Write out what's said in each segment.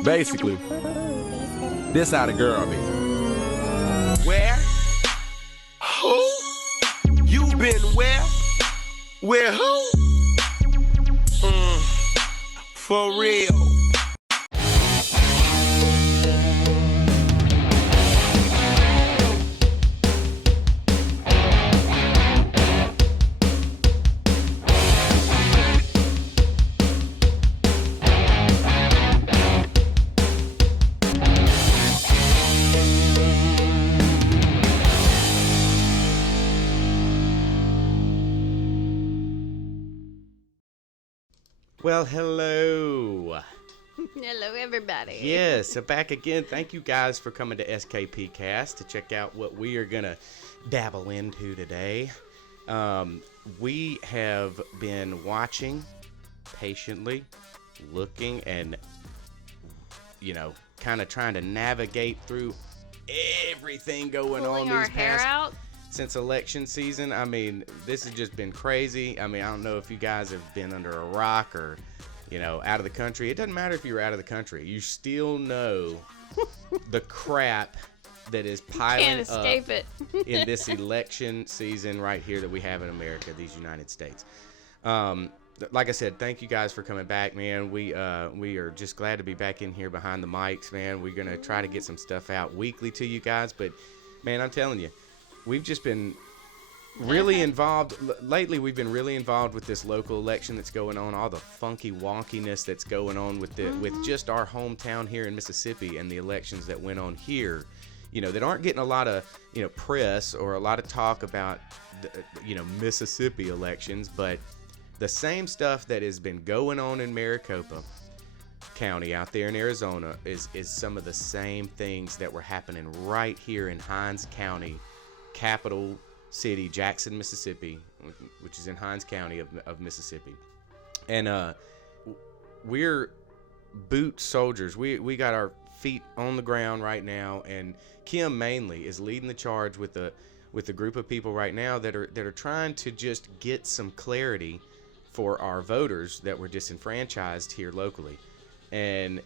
Basically, this how the girl be. Where? Who? You been where? Where who? For real. Well, hello. Hello, everybody. Yes, so back again. Thank you guys for coming to SKP Cast to check out what we are going to dabble into today. We have been watching patiently, looking, and, kind of trying to navigate through everything going Pulling on our these hair past out. since election season. I mean, this has just been crazy. I mean, I don't know if you guys have been under a rock or, out of the country. It doesn't matter if you're out of the country. You still know the crap that is piling Can't escape it. in this election season right here that we have in America, these United States. Like I said, thank you guys for coming back, man. We are just glad to be back in here behind the mics, man. We're going to try to get some stuff out weekly to you guys, but, man, I'm telling you, we've just been really involved. Lately, we've been really involved with this local election that's going on, all the funky wonkiness that's going on with with just our hometown here in Mississippi and the elections that went on here, that aren't getting a lot of, press or a lot of talk about, Mississippi elections, but the same stuff that has been going on in Maricopa County out there in Arizona is some of the same things that were happening right here in Hinds County, capital city, Jackson, Mississippi, which is in Hinds County of Mississippi. And we're boot soldiers. We got our feet on the ground right now, and Kim mainly is leading the charge with the group of people right now that are trying to just get some clarity for our voters that were disenfranchised here locally. And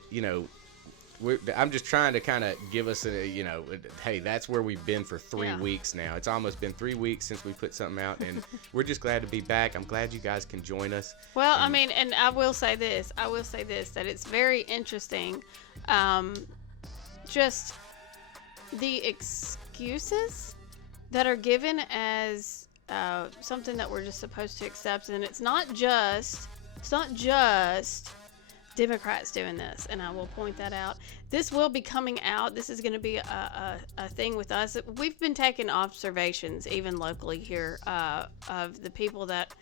I'm just trying to kind of give us hey, that's where we've been for 3 weeks now. It's almost been 3 weeks since we put something out, and we're just glad to be back. I'm glad you guys can join us. Well, and I will say this, that it's very interesting, just the excuses that are given as something that we're just supposed to accept, and it's not just Democrats doing this, and I will point that out. This will be coming out. This is going to be a thing with us. We've been taking observations, even locally here, of the people that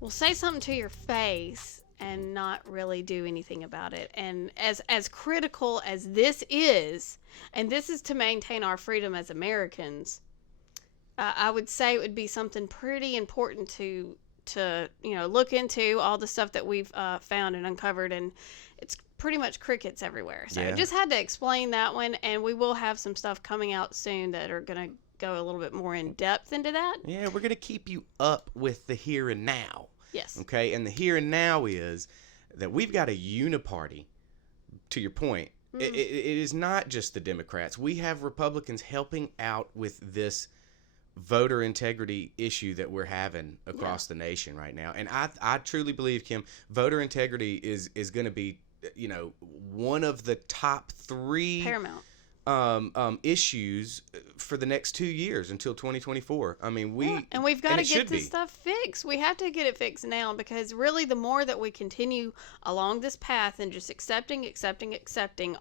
will say something to your face and not really do anything about it. And as critical as this is, and this is to maintain our freedom as Americans, I would say it would be something pretty important to look into all the stuff that we've found and uncovered, and it's pretty much crickets everywhere. So just had to explain that one, and we will have some stuff coming out soon that are going to go a little bit more in depth into that. Yeah, we're going to keep you up with the here and now. Yes. Okay, and the here and now is that we've got a uniparty, to your point. It is not just the Democrats. We have Republicans helping out with this voter integrity issue that we're having across the nation right now. And I truly believe, Kim, voter integrity is going to be, one of the top 3 paramount issues for the next 2 years until 2024. I mean, we've got to get this stuff fixed. We have to get it fixed now, because really the more that we continue along this path and just accepting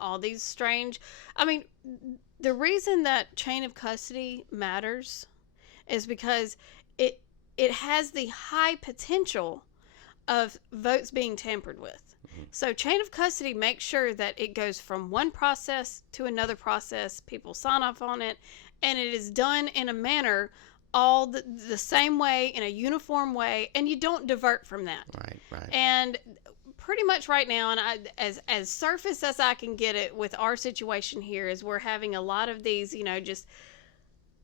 all these strange, the reason that chain of custody matters is because it has the high potential of votes being tampered with. So chain of custody makes sure that it goes from one process to another process. People sign off on it, and it is done in a manner all the same way, in a uniform way, and you don't divert from that. Right. And pretty much right now, and as surface as I can get it with our situation here, is we're having a lot of these, just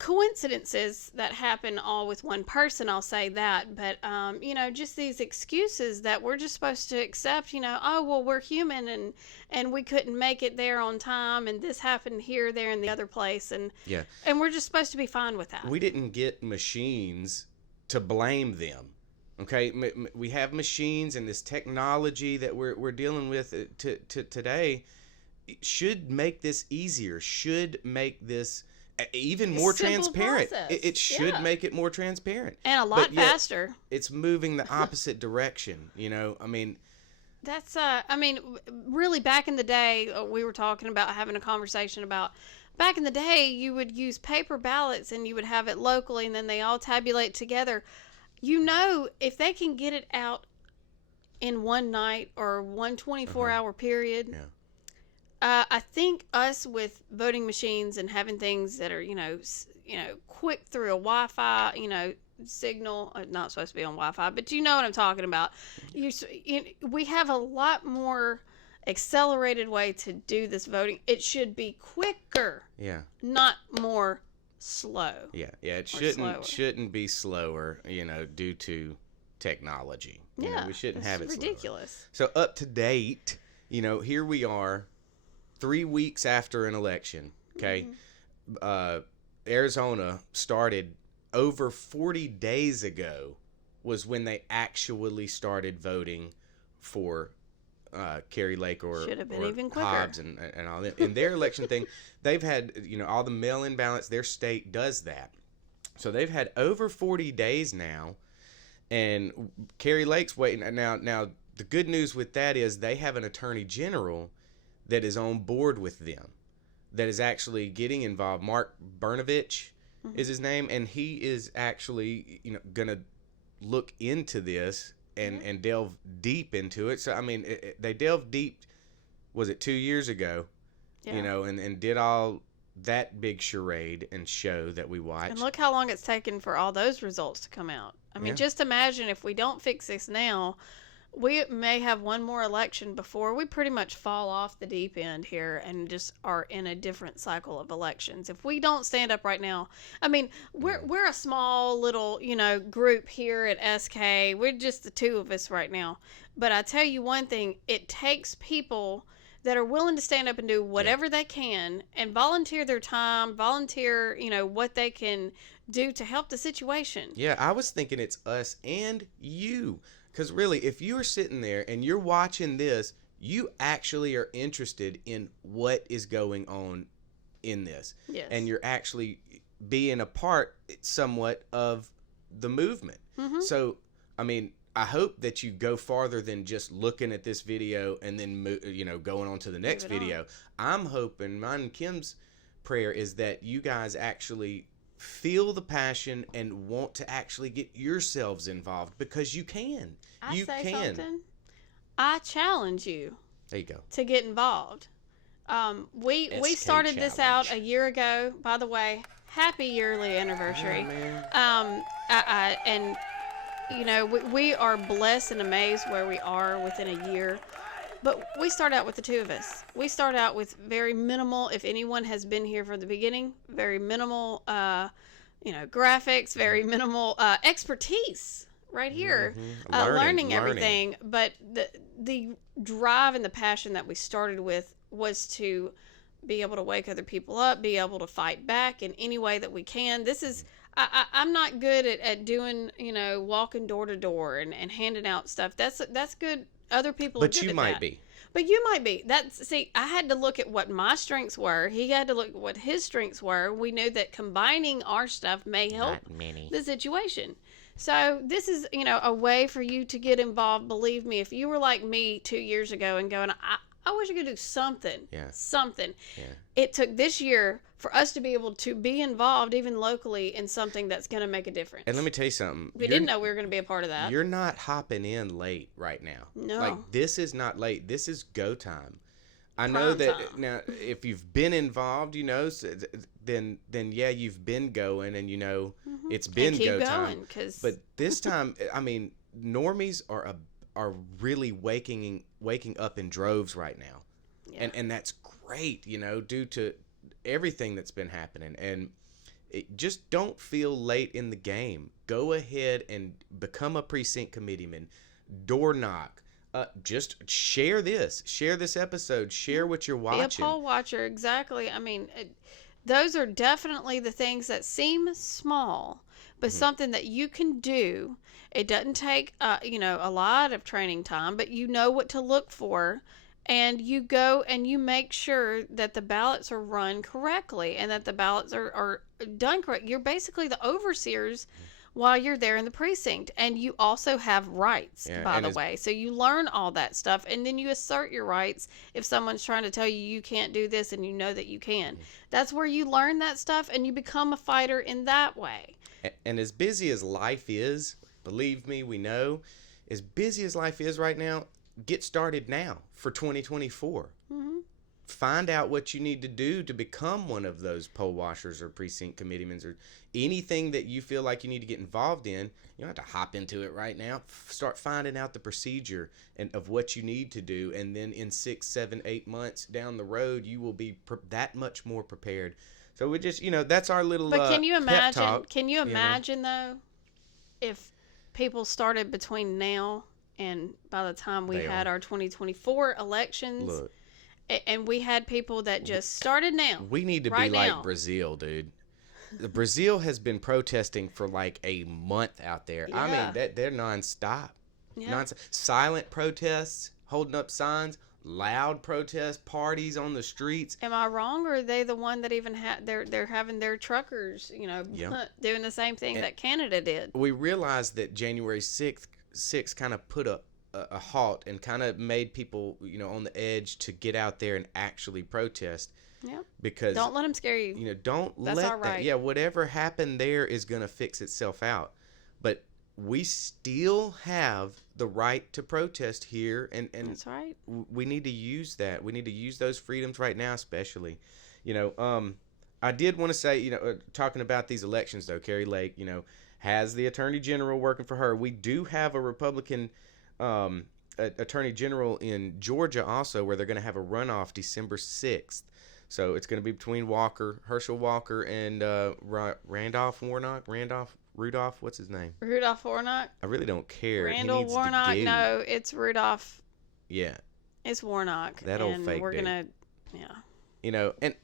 coincidences that happen all with one person, I'll say that, but just these excuses that we're just supposed to accept, oh well, we're human, and we couldn't make it there on time, and this happened here, there, and the other place, and we're just supposed to be fine with that. We didn't get machines to blame them. Okay, we have machines, and this technology that we're dealing with today should make this easier, should make this even more transparent. It should make it more transparent and a lot faster. It's moving the opposite direction. That's really back in the day, we were talking about having a conversation about back in the day, you would use paper ballots and you would have it locally, and then they all tabulate together. If they can get it out in one night or one 24-hour period. I think us with voting machines and having things that are, quick through a Wi-Fi, signal, not supposed to be on Wi-Fi, but you know what I'm talking about. We have a lot more accelerated way to do this voting. It should be quicker. Yeah. Not more slow. Yeah. It shouldn't be slower, due to technology. We shouldn't have it ridiculous. Slower. So up to date, here we are. 3 weeks after an election, okay, Arizona started over 40 days ago was when they actually started voting for Kari Lake or even quicker. Hobbs and all that. In their election thing, they've had, all the mail-in ballots, their state does that. So they've had over 40 days now, and Kari Lake's waiting. Now, the good news with that is they have an attorney general that is on board with them, that is actually getting involved. Mark Brnovich is his name, and he is actually, going to look into this and delve deep into it. So, they delved deep, was it 2 years ago, and did all that big charade and show that we watched. And look how long it's taken for all those results to come out. Just imagine if we don't fix this now, we may have one more election before we pretty much fall off the deep end here and just are in a different cycle of elections. If we don't stand up right now, we're a small little, group here at SK. We're just the two of us right now. But I tell you one thing, it takes people that are willing to stand up and do whatever they can and volunteer their time, volunteer, what they can do to help the situation. Yeah, I was thinking it's us and you. Because really, if you are sitting there and you're watching this, you actually are interested in what is going on in this. Yes. And you're actually being a part somewhat of the movement. So, I hope that you go farther than just looking at this video and then, going on to the next video. I'm hoping, mine and Kim's prayer is that you guys actually feel the passion and want to actually get yourselves involved, because you can. Something? I challenge you. There you go. To get involved. We started this out a year ago. By the way, happy yearly anniversary. And we are blessed and amazed where we are within a year. But we start out with the two of us. We start out with very minimal, if anyone has been here from the beginning, very minimal, graphics, very minimal expertise right here, learning everything. But the drive and the passion that we started with was to be able to wake other people up, be able to fight back in any way that we can. This is, I'm not good at doing, walking door to door and handing out stuff. That's good. Other people are good at that. But you might be. But you might be. I had to look at what my strengths were. He had to look at what his strengths were. We knew that combining our stuff may help the situation. So this is, a way for you to get involved. Believe me, if you were like me 2 years ago and going, I wish I could do something. Yeah. Something. Yeah. It took this year for us to be able to be involved, even locally, in something that's going to make a difference. And let me tell you something. We didn't know we were going to be a part of that. You're not hopping in late right now. No. Like, this is not late. This is go time. I know that now, if you've been involved, then yeah, you've been going, and it's been go time. But this time, normies are really waking up in droves right now. Yeah. And that's great, due to everything that's been happening. And just don't feel late in the game. Go ahead and become a precinct committeeman. Door knock. Just share this episode. Share what you're watching. Be a poll watcher, exactly. I mean, those are definitely the things that seem small, but something that you can do. It doesn't take, a lot of training time, but you know what to look for, and you go and you make sure that the ballots are run correctly and that the ballots are done correct. You're basically the overseers while you're there in the precinct, and you also have rights, by the way. So you learn all that stuff, and then you assert your rights if someone's trying to tell you you can't do this and you know that you can. That's where you learn that stuff, and you become a fighter in that way. And as busy as life is, believe me, we know, as busy as life is right now, get started now for 2024. Find out what you need to do to become one of those poll washers or precinct committeemen or anything that you feel like you need to get involved in. You don't have to hop into it right now. Start finding out the procedure and of what you need to do, and then in 6, 7, 8 months down the road, you will be that much more prepared. So we just, that's our little. But can you imagine? Pep talk, can you imagine though, if people started between now and by the time we had our 2024 elections? Look. And we had people that just started now. We need to be like Brazil, dude. Brazil has been protesting for like a month out there. Yeah. I mean, they're nonstop. Yeah. Silent protests, holding up signs, loud protests, parties on the streets. Am I wrong, or are they the one that even they're having their truckers, doing the same thing that Canada did? We realized that January 6th kind of put a halt and kind of made people, on the edge to get out there and actually protest. Yeah. Because don't let them scare you. That's our right. that. Yeah, whatever happened there is going to fix itself out. But we still have the right to protest here, and that's right. We need to use that. We need to use those freedoms right now, especially. I did want to say, talking about these elections though, Kari Lake, has the Attorney General working for her. We do have a Republican Attorney General in Georgia also, where they're going to have a runoff December 6th. So it's going to be between Herschel Walker, and Rudolph, what's his name? Rudolph Warnock? I really don't care. Randall Warnock? No, it's Rudolph. Yeah. It's Warnock. That old fake we're dude. going to, and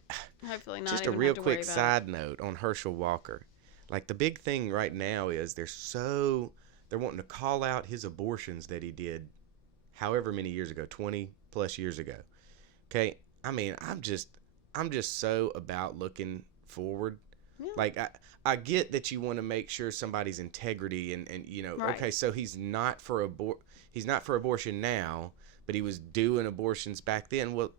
hopefully not just a real quick side note on Herschel Walker. Like, the big thing right now is they're wanting to call out his abortions that he did however many years ago, 20 plus years ago. Okay. I mean, I'm just so about looking forward. Yeah. Like, I get that you want to make sure somebody's integrity and right. Okay, so he's not for abortion now, but he was doing abortions back then. Well,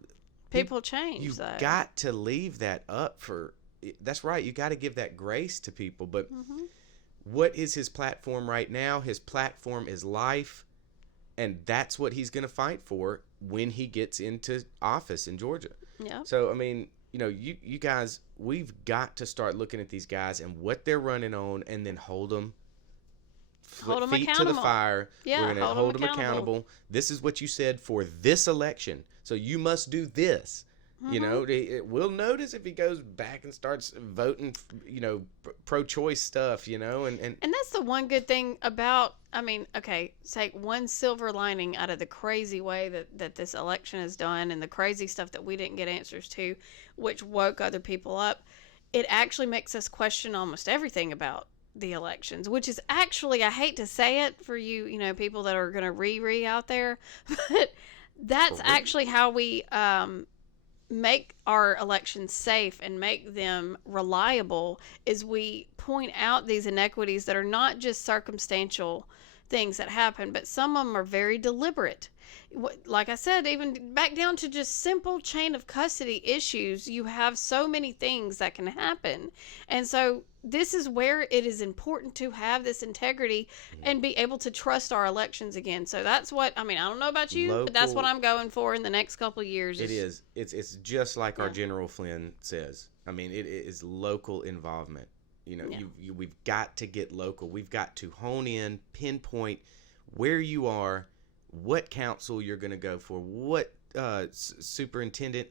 people change. You've got to leave that up for. That's right. You got to give that grace to people. But what is his platform right now? His platform is life, and that's what he's going to fight for when he gets into office in Georgia. Yeah. So I mean, you guys, we've got to start looking at these guys and what they're running on, and then hold them feet to the fire. Yeah, we're going to hold them accountable. This is what you said for this election, so you must do this. We'll notice if he goes back and starts voting, pro-choice stuff, and that's the one good thing about, take one silver lining out of the crazy way that this election is done and the crazy stuff that we didn't get answers to, which woke other people up. It actually makes us question almost everything about the elections, which is actually, I hate to say it for you, people that are going to re out there, but that's actually how we, make our elections safe and make them reliable, is we point out these inequities that are not just circumstantial things that happen, but some of them are very deliberate. Like I said, even back down to just simple chain of custody issues, you have so many things that can happen. And so this is where it is important to have this integrity and be able to trust our elections again. So that's what, I don't know about you, but that's what I'm going for in the next couple of years. It is. It's just like our General Flynn says. It is local involvement. We've got to get local. We've got to hone in, pinpoint where you are, what council you're going to go for, what superintendent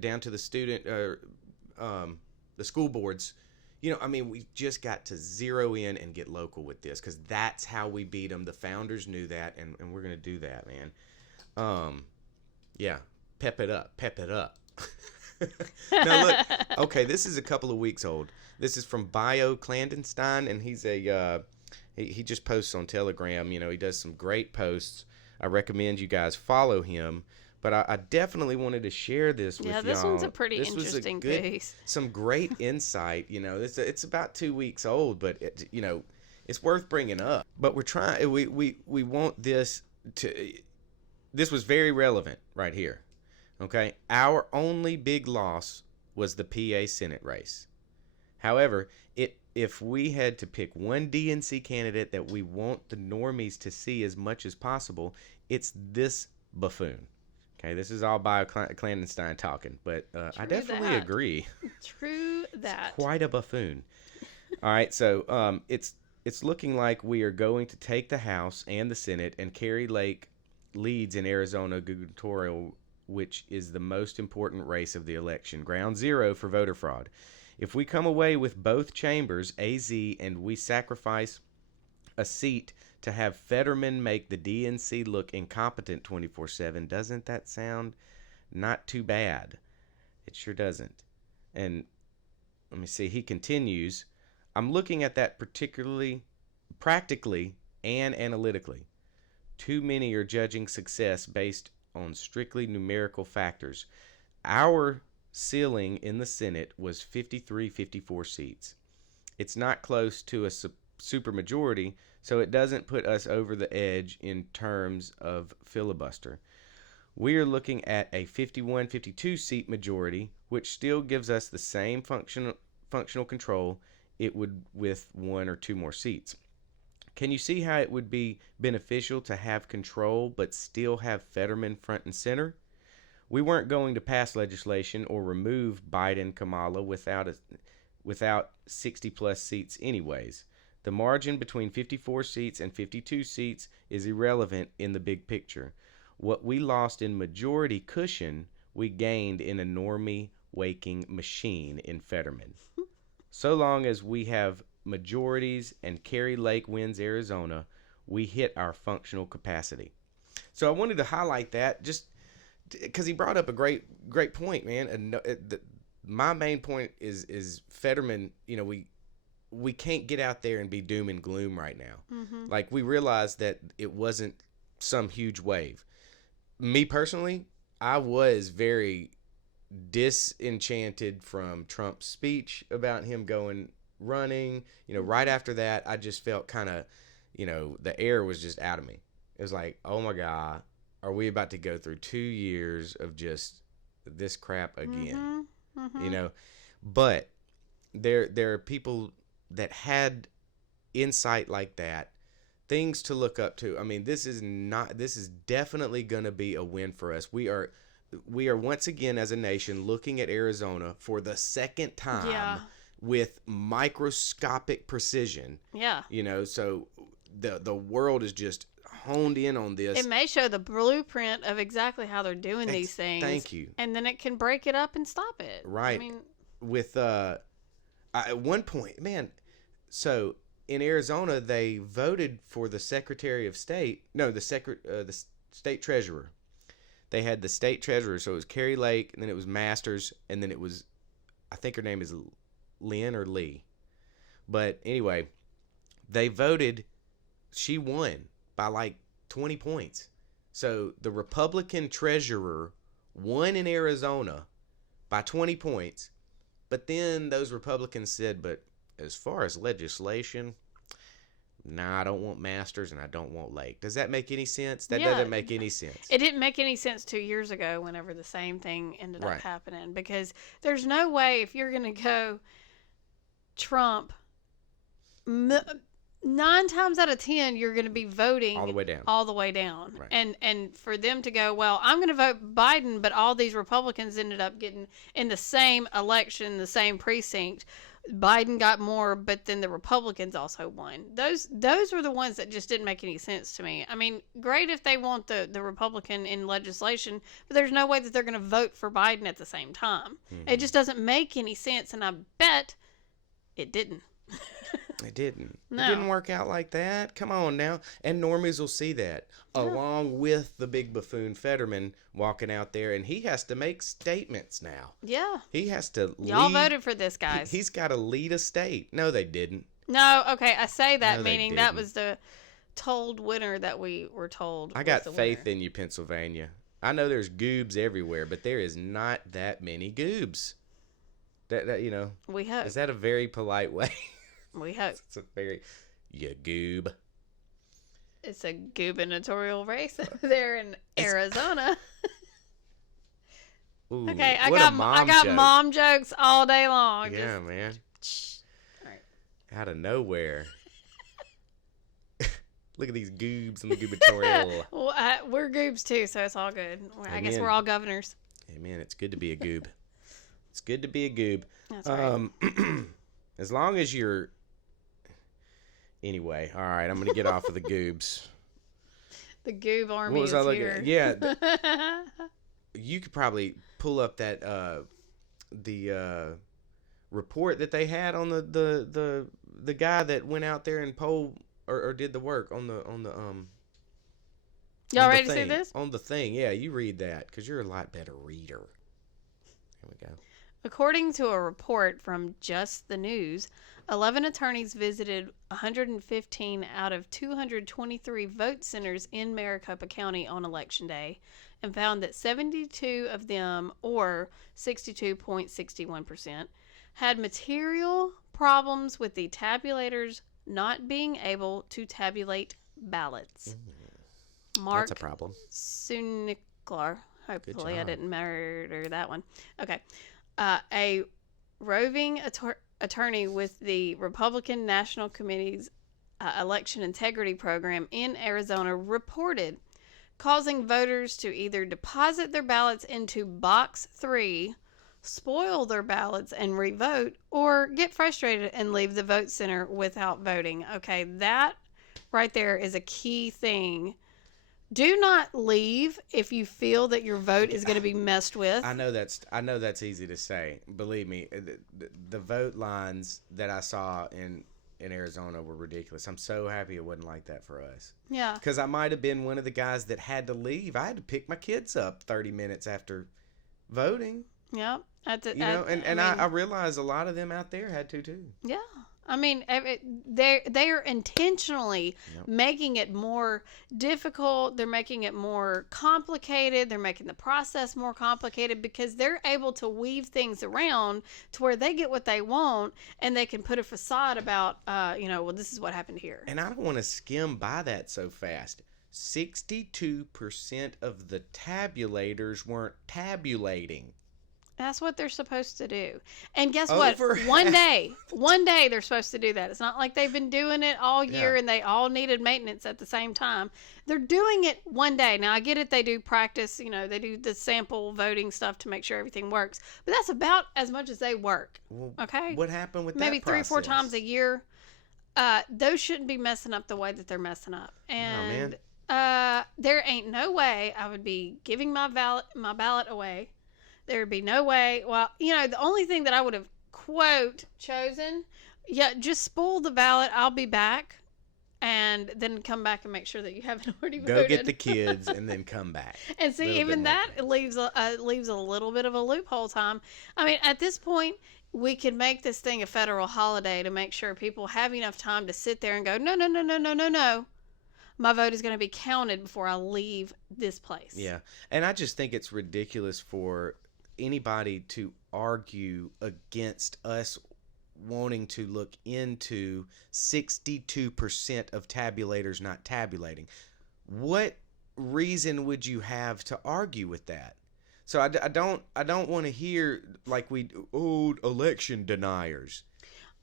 down to the student, the school boards. we've just got to zero in and get local with this, because that's how we beat them. The founders knew that, and we're going to do that, man. Yeah, pep it up. Now, look, okay, this is a couple of weeks old. This is from Bio Clandestine, and he's he just posts on Telegram. He does some great posts. I recommend you guys follow him. But I definitely wanted to share this with y'all. Yeah, this one's a pretty interesting piece. Some great insight. It's about 2 weeks old, but it's worth bringing up. But we're trying. We want this to. This was very relevant right here. Okay, our only big loss was the PA Senate race. However, if we had to pick one DNC candidate that we want the normies to see as much as possible, it's this buffoon. Okay, this is all Bio Clandestine talking, but I definitely agree. True that. Quite a buffoon. All right, so it's looking like we are going to take the House and the Senate, and Kari Lake leads in Arizona gubernatorial, which is the most important race of the election. Ground zero for voter fraud. If we come away with both chambers, AZ, and we sacrifice a seat to have Fetterman make the DNC look incompetent 24/7, doesn't that sound not too bad? It sure doesn't. And let me see, he continues, I'm looking at that particularly, practically, and analytically. Too many are judging success based on strictly numerical factors. Our ceiling in the Senate was 53-54 seats. It's not close to a supermajority, so it doesn't put us over the edge in terms of filibuster. We are looking at a 51-52 seat majority, which still gives us the same functional control it would with one or two more seats. Can you see how it would be beneficial to have control but still have Fetterman front and center? We weren't going to pass legislation or remove Biden-Kamala without 60-plus seats anyways. The margin between 54 seats and 52 seats is irrelevant in the big picture. What we lost in majority cushion, we gained in a normie waking machine in Fetterman. So long as we have majorities and Kari Lake wins Arizona, we hit our functional capacity. So I wanted to highlight that just because he brought up a great point, man. And my main point is Fetterman. We can't get out there and be doom and gloom right now. Mm-hmm. Like, we realized that it wasn't some huge wave. Me personally, I was very disenchanted from Trump's speech about him running. Right after that, I just felt kind of, the air was just out of me. It was like, oh my God, are we about to go through 2 years of just this crap again? Mm-hmm. Mm-hmm. But there are people that had insight like that, things to look up to. I mean, this is definitely going to be a win for us. We are once again as a nation looking at Arizona for the second time with microscopic precision. Yeah. So the world is just honed in on this. It may show the blueprint of exactly how they're doing these things. Thank you. And then it can break it up and stop it. Right. I mean, with at one point, man, so in Arizona they voted for the Secretary of State. No, the state treasurer. They had the state treasurer, so it was Kari Lake, and then it was Masters, and then it was, I think her name is Lynn or Lee. But anyway, they voted, she won by like 20 points. So the Republican treasurer won in Arizona by 20 points. But then those Republicans said, but as far as legislation, I don't want Masters and I don't want Lake. Does that make any sense? That doesn't make any sense. It didn't make any sense 2 years ago whenever the same thing ended up happening. Because there's no way, if you're going to go Trump, 9 times out of 10, you're going to be voting all the way down. Right. And for them to go, well, I'm going to vote Biden, but all these Republicans ended up getting in the same election, the same precinct. Biden got more, but then the Republicans also won. Those were the ones that just didn't make any sense to me. I mean, great if they want the Republican in legislation, but there's no way that they're going to vote for Biden at the same time. Mm-hmm. It just doesn't make any sense, and I bet It didn't. It didn't. No. It didn't work out like that. Come on now. And normies will see that, along with the big buffoon Fetterman walking out there, and he has to make statements now. Yeah. He has to Y'all lead. voted for this, guys. He's got to lead a state. No, they didn't. No, okay, I say that No, they meaning that didn't. was the told winner that we were told. I was got the faith winner. in you, Pennsylvania. I know there's goobs everywhere, but there is not that many goobs. That you know. We hope. Is that a very polite way? We hope. It's a very, you goob. It's a gubernatorial race over there in Arizona. Ooh, Okay, I what a got joke. mom jokes all day long. Yeah, man. All right. Out of nowhere. Look at these goobs in the gubernatorial. Well, we're goobs too, so it's all good. I guess Amen. we're all governors. Hey, man, it's good to be a goob. It's good to be a goob. That's right. As long as you're. Anyway, all right, I'm going to get off of the goobs. The goob army What was is I looking here. at? Yeah. You could probably pull up that the report that they had on the guy that went out there and polled or did the work on the Y'all on the ready to see thing. this? On the thing. Yeah, you read that because you're a lot better reader. Here we go. According to a report from Just the News, 11 attorneys visited 115 out of 223 vote centers in Maricopa County on Election Day and found that 72 of them, or 62.61%, had material problems with the tabulators not being able to tabulate ballots. Mark That's a problem. Suniklar. Hopefully I job. didn't murder that one. Okay. A roving attorney with the Republican National Committee's Election Integrity Program in Arizona reported causing voters to either deposit their ballots into Box 3, spoil their ballots and revote, or get frustrated and leave the vote center without voting. Okay, that right there is a key thing. Do not leave if you feel that your vote is going to be messed with. I know that's easy to say. Believe me, the vote lines that I saw in Arizona were ridiculous. I'm so happy it wasn't like that for us. Yeah. Because I might have been one of the guys that had to leave. I had to pick my kids up 30 minutes after voting. Yeah. I realize a lot of them out there had to too. Yeah. I mean, they're intentionally making it more difficult. They're making it more complicated. They're making the process more complicated because they're able to weave things around to where they get what they want and they can put a facade about, well, this is what happened here. And I don't want to skim by that so fast. 62% of the tabulators weren't tabulating. That's what they're supposed to do. And guess Over what? One day they're supposed to do that. It's not like they've been doing it all year and they all needed maintenance at the same time. They're doing it one day. Now, I get it. They do practice, they do the sample voting stuff to make sure everything works. But that's about as much as they work. Well, okay? What happened with Maybe that 3 or 4 process? times a year. Those shouldn't be messing up the way that they're messing up. And there ain't no way I would be giving my ballot away. There would be no way. Well, the only thing that I would have, quote, chosen, just spoil the ballot. I'll be back. And then come back and make sure that you haven't already voted. Go get the kids and then come back. And see, Little even bit more that leaves a little bit of a loophole time. I mean, at this point, we could make this thing a federal holiday to make sure people have enough time to sit there and go, no. My vote is going to be counted before I leave this place. Yeah. And I just think it's ridiculous for anybody to argue against us wanting to look into 62% of tabulators not tabulating. What reason would you have to argue with that? So I don't want to hear like election deniers.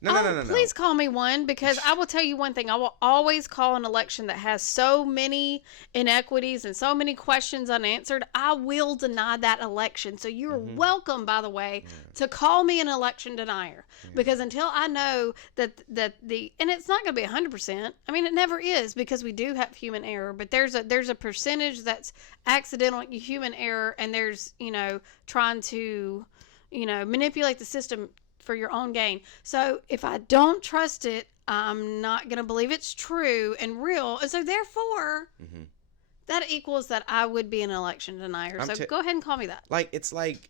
No. Please call me one, because I will tell you one thing. I will always call an election that has so many inequities and so many questions unanswered. I will deny that election. So you're welcome, by the way, to call me an election denier, because until I know that and it's not going to be 100%. I mean, it never is, because we do have human error, but there's a percentage that's accidental human error, and there's, trying to, manipulate the system for your own gain. So if I don't trust it, I'm not going to believe it's true and real. And so therefore, that equals that I would be an election denier. So go ahead and call me that. Like it's like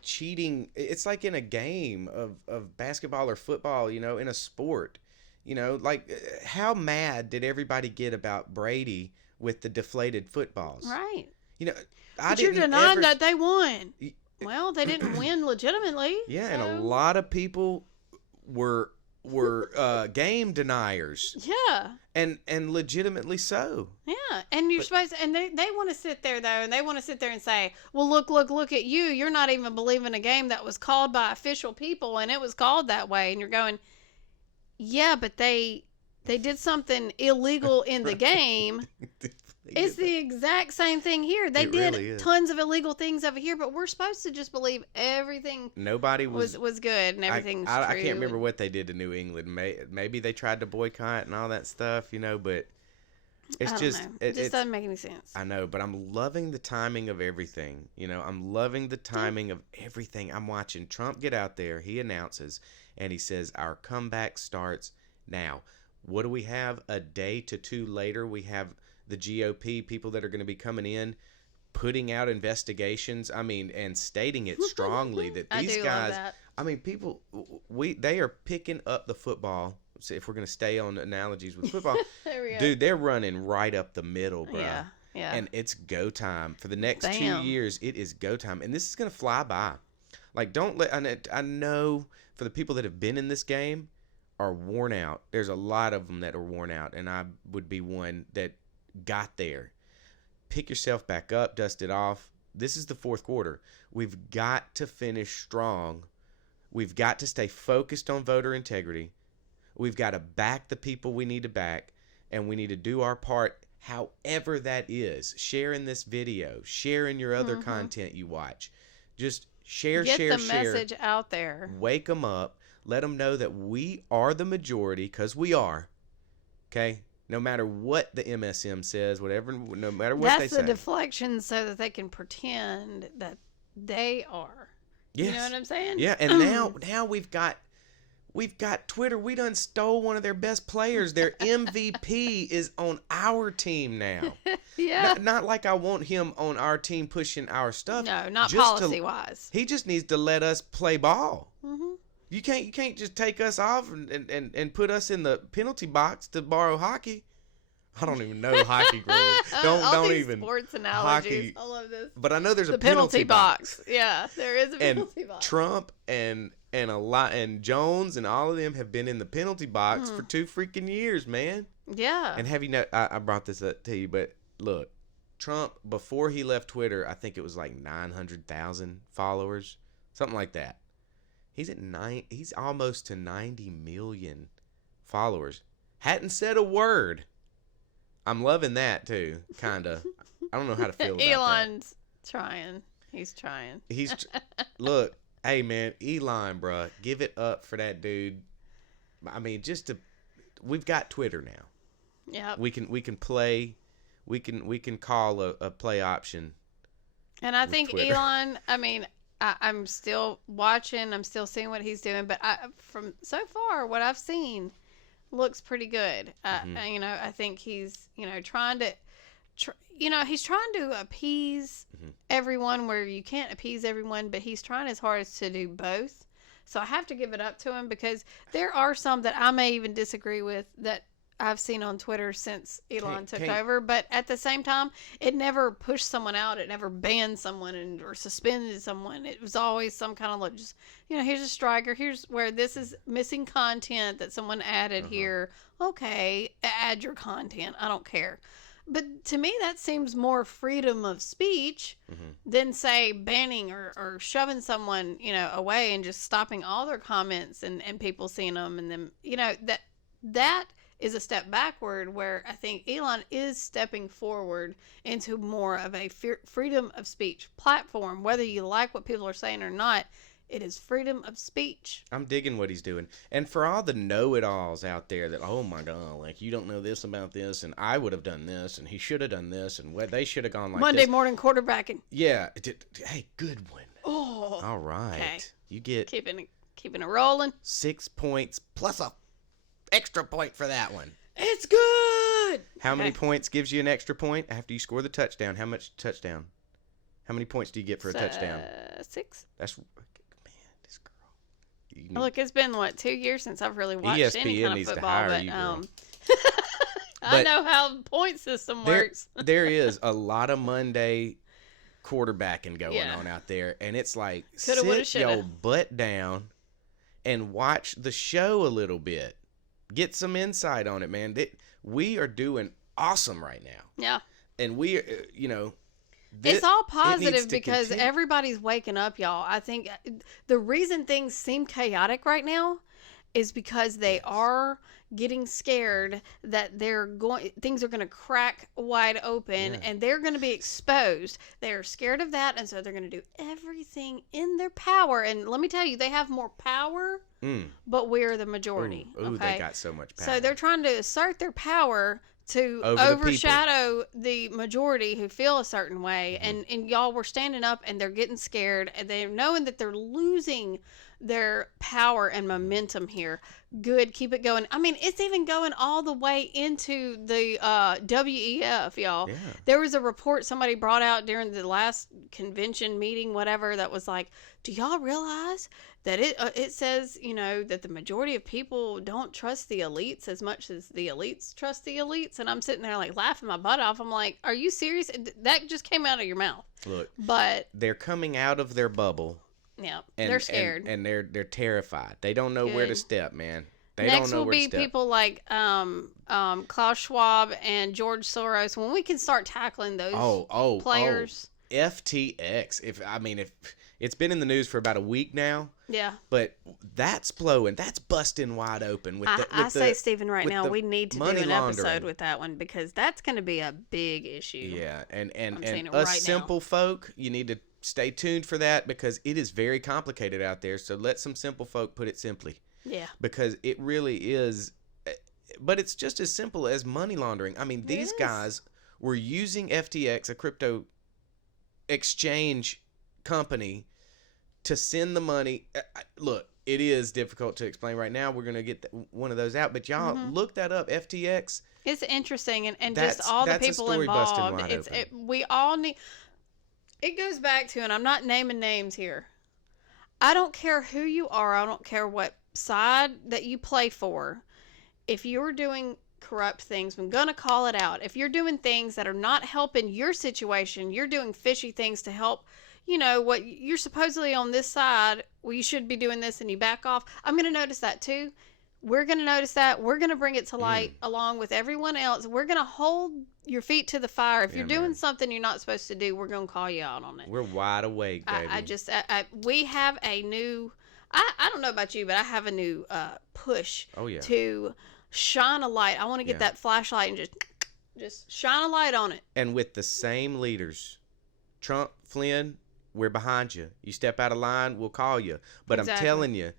cheating. It's like in a game of basketball or football, you know, in a sport. You know, like how mad did everybody get about Brady with the deflated footballs? Right. You know, but you're denying that they won. Well, they didn't win legitimately. Yeah, so. and a lot of people were game deniers. Yeah. And legitimately so. Yeah, and you're supposed to, and they want to sit there though, and they want to sit there and say, well, look at you. You're not even believing a game that was called by official people, and it was called that way, and you're going, yeah, but they did something illegal in the game. It's the exact same thing here. They did really tons of illegal things over here, but we're supposed to just believe everything. Nobody was good and everything's true. I can't remember what they did to New England. Maybe they tried to boycott and all that stuff, you know, but it's it just doesn't make any sense. I know, but I'm loving the timing of everything. You know, I'm loving the timing of everything. I'm watching Trump get out there. He announces and he says, our comeback starts now. What do we have? A day to two later, we have the GOP people that are going to be coming in, putting out investigations. I mean, and stating it strongly that these guys, love that. I mean, people, they are picking up the football. So if we're going to stay on analogies with football, dude, they're running right up the middle, bro. Yeah. And it's go time for the next 2 years. It is go time, and this is going to fly by. Like, don't let. I know for the people that have been in this game are worn out. There's a lot of them that are worn out, and I would be one that got there. Pick yourself back up, dust it off. This is the fourth quarter. We've got to finish strong. We've got to stay focused on voter integrity. We've got to back the people we need to back, and we need to do our part, however that is. Sharing this video, sharing your other content you watch. Just share. Get the message out there. Wake them up. Let them know that we are the majority, because we are. Okay? No matter what the MSM says, no matter what they say. That's the deflection so that they can pretend that they are. Yes. You know what I'm saying? Yeah, and now we've got Twitter. We done stole one of their best players. Their MVP is on our team now. Yeah. Not like I want him on our team pushing our stuff. No, not policy-wise. He just needs to let us play ball. You can't just take us off and put us in the penalty box to borrow hockey. I don't even know hockey rules. Don't even sports analogies. Hockey, I love this. But I know there's a penalty box. Yeah, there is a penalty box. Trump and Jones and all of them have been in the penalty box for 2 freaking years, man. Yeah. And have you know? I brought this up to you, but look, Trump before he left Twitter, I think it was like 900,000 followers, something like that. He's almost to 90 million followers. Hadn't said a word. I'm loving that too, kinda. I don't know how to feel about Elon's trying. He's trying. Look, hey man, Elon, bruh, give it up for that dude. I mean, we've got Twitter now. Yeah. We can play. We can call a play option. And I think Twitter. Elon. I mean, I'm still watching. I'm still seeing what he's doing. But from so far, what I've seen looks pretty good. You know, I think he's trying to. He's trying to appease everyone where you can't appease everyone, but he's trying his hardest to do both. So I have to give it up to him, because there are some that I may even disagree with that I've seen on Twitter since Elon took over. But at the same time, it never pushed someone out. It never banned someone or suspended someone. It was always some kind of just, here's a striker. Here's where this is missing content that someone added here. Okay, add your content. I don't care. But to me, that seems more freedom of speech than, say, banning or shoving someone, away and just stopping all their comments and people seeing them. And then, that is a step backward, where I think Elon is stepping forward into more of a freedom of speech platform. Whether you like what people are saying or not, it is freedom of speech. I'm digging what he's doing. And for all the know-it-alls out there that, oh my God, like, you don't know this about this, and I would have done this, and he should have done this, and they should have gone like Monday this. morning quarterbacking. Yeah. Hey, good one. Oh. All right. Okay. You get... Keeping it Keeping it rolling. 6 points plus a extra point for that one. It's good. How many points gives you an extra point after you score the touchdown? How much touchdown? How many points do you get for a touchdown? 6. That's man, this girl. Look, it's been 2 years since I've really watched ESPN any kind of needs to football, hire but you, girl. I know how the point system works. There is a lot of Monday quarterbacking going on out there, and it's like sit your butt down and watch the show a little bit. Get some insight on it, man. We are doing awesome right now. Yeah. And we, it's all positive because everybody's waking up, y'all. I think the reason things seem chaotic right now is because they are getting scared that things are going to crack wide open and they're going to be exposed. They're scared of that, and so they're going to do everything in their power. And let me tell you, they have more power, but we're the majority. Ooh, okay? They got so much power. So they're trying to assert their power to overshadow the majority who feel a certain way. And y'all were standing up, and they're getting scared, and they're knowing that they're losing their power and momentum here. Good, keep it going. I mean, it's even going all the way into the WEF, y'all. Yeah. There was a report somebody brought out during the last convention meeting, whatever, that was like, do y'all realize that it says, that the majority of people don't trust the elites as much as the elites trust the elites? And I'm sitting there like laughing my butt off. I'm like, are you serious? That just came out of your mouth. Look, but they're coming out of their bubble. Yeah, they're scared. And they're terrified. They don't know where to step, man. They Next don't know will where to be step. people like Klaus Schwab and George Soros. When we can start tackling those players. FTX. If it's been in the news for about a week now. Yeah. But that's blowing. That's busting wide open. I say, Stephen, right now, we need to do an episode with that one because that's going to be a big issue. Yeah. And us simple folk, you need to stay tuned for that because it is very complicated out there. So let some simple folk put it simply. Yeah. Because it really is. But it's just as simple as money laundering. I mean, these guys were using FTX, a crypto exchange company, to send the money. Look, it is difficult to explain right now. We're going to get one of those out. But y'all look that up, FTX. It's interesting. And just all the people involved. We all need. It goes back to, and I'm not naming names here. I don't care who you are. I don't care what side that you play for. If you're doing corrupt things, I'm going to call it out. If you're doing things that are not helping your situation, you're doing fishy things to help, what you're supposedly on this side, well, you should be doing this and you back off. I'm going to notice that too. We're going to notice that. We're going to bring it to light along with everyone else. We're going to hold your feet to the fire. If you're doing something you're not supposed to do, we're going to call you out on it. We're wide awake, baby. We have a new, I don't know about you, but I have a new push to shine a light. I want to get that flashlight and just shine a light on it. And with the same leaders, Trump, Flynn, we're behind you. You step out of line, we'll call you. But I'm telling you,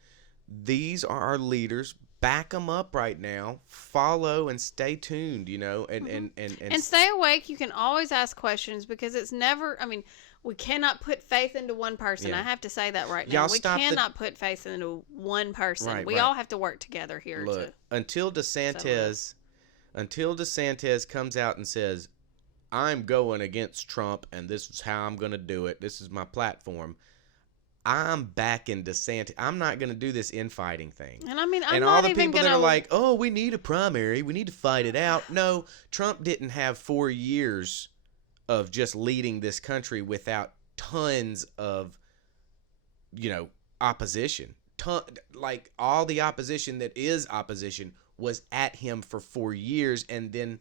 these are our leaders. Back them up right now. Follow and stay tuned, and stay awake. You can always ask questions because it's never, we cannot put faith into one person. I have to say that right now. We cannot put faith into one person. We all have to work together here. Look, until DeSantis comes out and says, I'm going against Trump and this is how I'm going to do it. This is my platform. I'm backing DeSantis. I'm not going to do this infighting thing. And I'm and not all the even people that are like, oh, we need a primary. We need to fight it out. No, Trump didn't have 4 years of just leading this country without tons of, opposition. Like all the opposition that is opposition was at him for 4 years, and then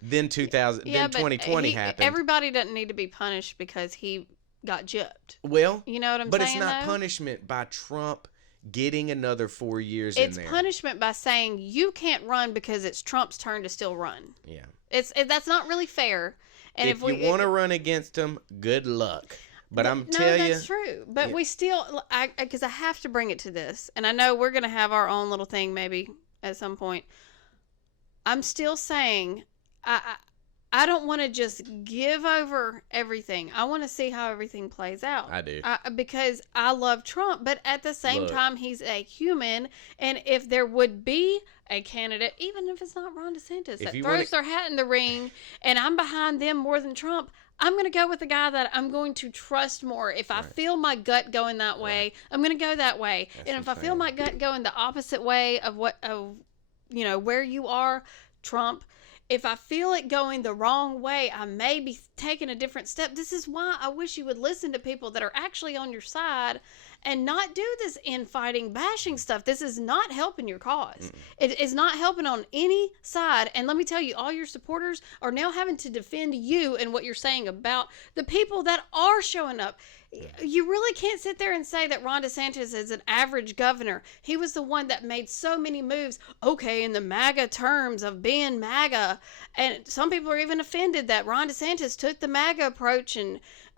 2020 happened. Everybody doesn't need to be punished because he got gypped. Well, you know what I'm saying? But it's not punishment by Trump getting another 4 years in there. It's punishment by saying you can't run because it's Trump's turn to still run. Yeah. That's not really fair. And if you want to run against him, good luck. But I'm telling you, that's true. But we still, because I have to bring it to this, and I know we're going to have our own little thing maybe at some point. I'm still saying, I don't want to just give over everything. I want to see how everything plays out. I do. Because I love Trump, but at the same time, he's a human. And if there would be a candidate, even if it's not Ron DeSantis, that throws their hat in the ring, and I'm behind them more than Trump, I'm going to go with the guy that I'm going to trust more. If I feel my gut going that way, I'm going to go that way. And if I feel my gut going the opposite way of where you are, Trump, if I feel it going the wrong way, I may be taking a different step. This is why I wish you would listen to people that are actually on your side and not do this infighting, bashing stuff. This is not helping your cause. It is not helping on any side. And let me tell you, all your supporters are now having to defend you and what you're saying about the people that are showing up. You really can't sit there and say that Ron DeSantis is an average governor. He was the one that made so many moves, okay, in the MAGA terms of being MAGA. And some people are even offended that Ron DeSantis took the MAGA approach.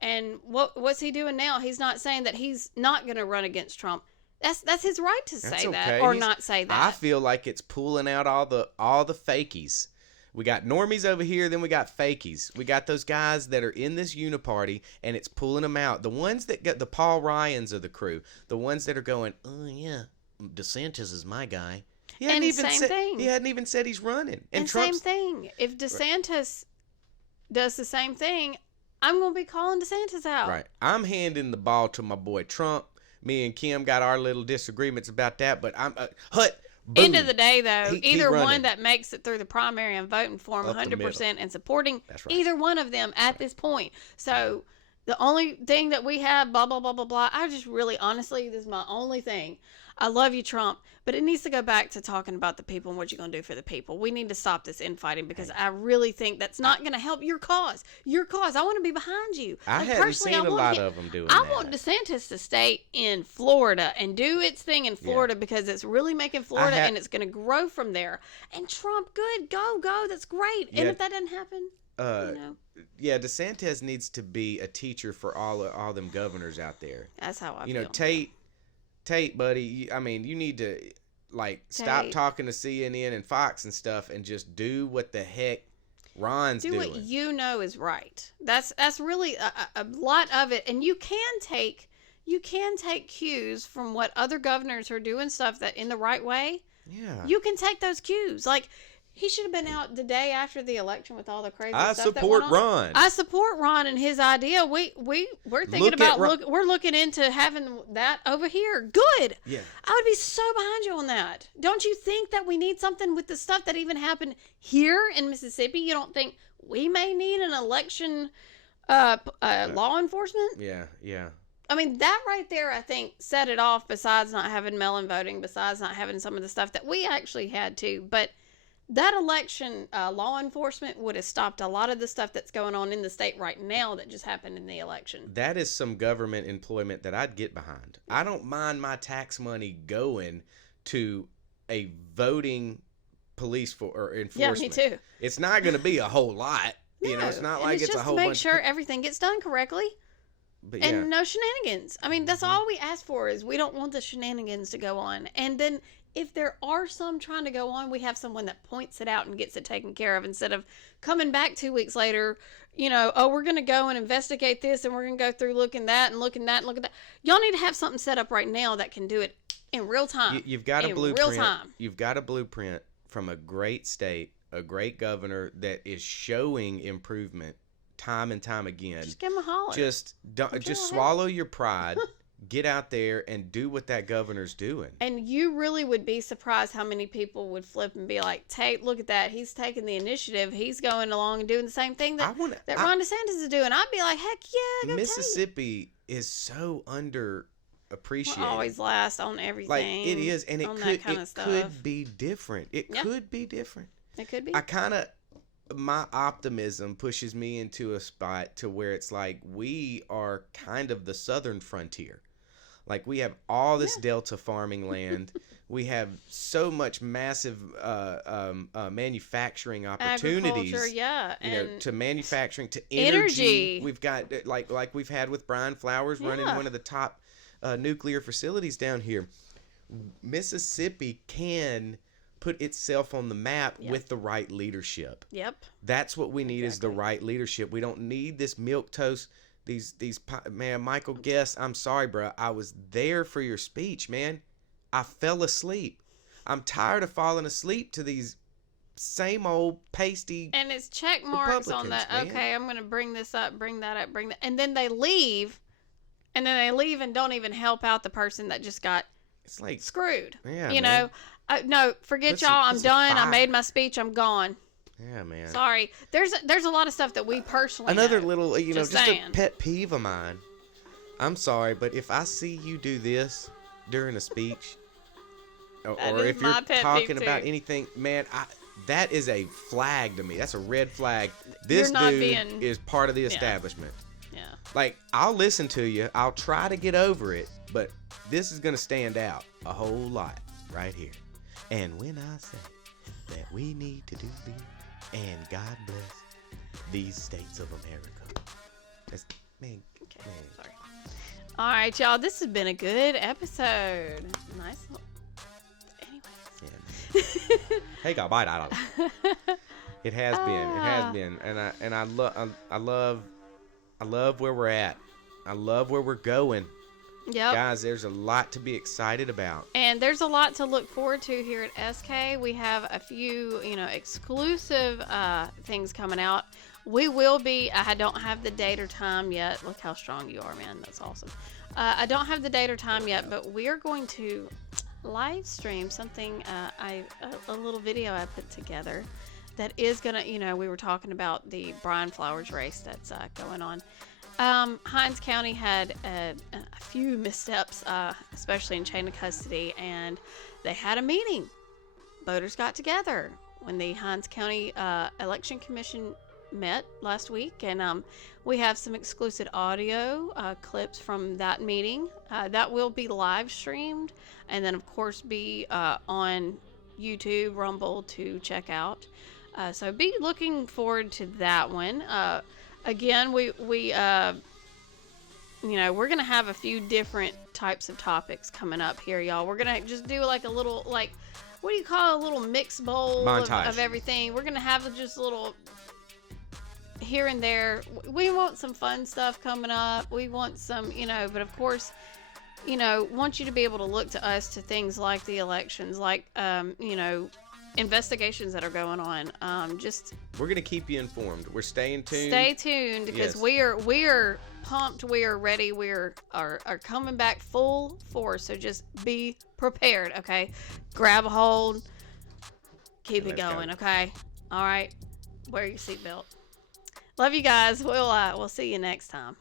And what's he doing now? He's not saying that he's not going to run against Trump. That's his right to say that or not say that. I feel like it's pulling out all the fakies. We got normies over here, then we got fakies. We got those guys that are in this uniparty, and it's pulling them out. The ones that got the Paul Ryans of the crew, the ones that are going, oh yeah, DeSantis is my guy. He hadn't even said he's running. And Trump's, same thing. If DeSantis does the same thing, I'm going to be calling DeSantis out. Right. I'm handing the ball to my boy Trump. Me and Kim got our little disagreements about that, but I'm boom. End of the day, though, either one that makes it through the primary and voting for him 100% and supporting either one of them at this point. So the only thing that we have, blah, blah, blah, blah, blah, I just really, honestly, this is my only thing. I love you, Trump, but it needs to go back to talking about the people and what you're going to do for the people. We need to stop this infighting because I really think that's not going to help your cause. Your cause. I want to be behind you. I haven't seen a lot of them doing that. I want DeSantis to stay in Florida and do its thing in Florida because it's really making Florida and it's going to grow from there. And Trump, good, go. That's great. And if that doesn't happen, yeah, DeSantis needs to be a teacher for all them governors out there. That's how I feel. Tate, buddy, you need to stop talking to CNN and Fox and stuff and just do what the heck Ron's doing. Do what you know is right. That's really a lot of it, and you can take cues from what other governors are doing stuff that in the right way. Yeah, you can take those cues. Like he should have been out the day after the election with all the crazy stuff. I support Ron. I support Ron and his idea. We're thinking we're looking into having that over here. Good. Yeah. I would be so behind you on that. Don't you think that we need something with the stuff that even happened here in Mississippi? You don't think we may need an election law enforcement? Yeah. I mean, that right there, I think, set it off, besides not having mail-in voting, besides not having some of the stuff that we actually had too. But that election law enforcement would have stopped a lot of the stuff that's going on in the state right now that just happened in the election. That is some government employment that I'd get behind. I don't mind my tax money going to a voting police or enforcement. Yeah, me too. It's not going to be a whole lot. No, it's not like it's a whole bunch. Just to make sure everything gets done correctly. But and no shenanigans. I mean, that's all we ask for is we don't want the shenanigans to go on. And then if there are some trying to go on, we have someone that points it out and gets it taken care of instead of coming back 2 weeks later, we're going to go and investigate this and we're going to go through looking that and looking that and looking that. Y'all need to have something set up right now that can do it in real time. You've got a blueprint. Real time. You've got a blueprint from a great state, a great governor that is showing improvement time and time again. Just give him a holler. Just swallow your pride. Get out there and do what that governor's doing. And you really would be surprised how many people would flip and be like, Tate, look at that. He's taking the initiative. He's going along and doing the same thing that Ron DeSantis is doing. I'd be like, heck yeah, go Mississippi is so underappreciated. We're always last on everything. Like, it is, and it could be different. It could be different. It could be. My optimism pushes me into a spot to where it's like we are kind of the southern frontier. Like, we have all this Delta farming land. We have so much massive manufacturing opportunities. Agriculture, to manufacturing, to energy. We've got, like we've had with Brian Flowers running one of the top nuclear facilities down here. Mississippi can put itself on the map Yep. with the right leadership. Yep. That's what we need, is the Exactly. right leadership. We don't need this milquetoast. Man, Michael Guest, I'm sorry, bro. I was there for your speech, man. I fell asleep. I'm tired of falling asleep to these same old pasty. And it's check marks on that. Republicans, man. Okay, I'm going to bring this up, bring that up, bring that. And then they leave. And then they leave and don't even help out the person that just got It's like, screwed. yeah, you man. know, no, forget Put some- y'all. put I'm some done. I fire. made my speech. I'm gone. Yeah, man. Sorry. There's a lot of stuff that we personally Another know. little, Just just saying. a pet peeve of mine. I'm sorry, but if I see you do this during a speech, or That is if you're my pet peeve, talking about too. anything, man, that is a flag to me. That's a red flag. This You're not dude being- is part of the establishment. Yeah. Like, I'll listen to you. I'll try to get over it, but this is going to stand out a whole lot right here. And when I say that we need to do this, and God bless these states of America. That's, man, Okay. man. Sorry. All right, y'all. This has been a good episode. Nice. Anyways. Yeah, man. Hey, got bite out of it. It has been. It has been. And I love where we're at. I love where we're going. Yep. Guys, there's a lot to be excited about. And there's a lot to look forward to here at SK. We have a few, exclusive things coming out. We will be, I don't have the date or time yet. Look how strong you are, man. That's awesome. I don't have the date or time yet, but we are going to live stream something, a little video I put together that is going to, we were talking about the Brian Flowers race that's going on. Hinds County had a few missteps, especially in chain of custody, and they had a meeting. Voters got together when the Hinds County Election Commission met last week, and we have some exclusive audio clips from that meeting that will be live streamed, and then of course be on YouTube, Rumble to check out. So be looking forward to that one. Again, we're gonna have a few different types of topics coming up here, y'all. We're gonna just do like a little, what do you call a little mix bowl of everything. We're gonna have just a little here and there. We want some fun stuff coming up. We want some, but of course, want you to be able to look to us to things like the elections, investigations that are going on. We're gonna keep you informed. We're staying tuned. Stay tuned because Yes. we are pumped. We are ready. We are coming back full force. So just be prepared. Okay, grab a hold. Keep it Let's go. going. Okay. All right. Wear your seatbelt. Love you guys. We'll see you next time.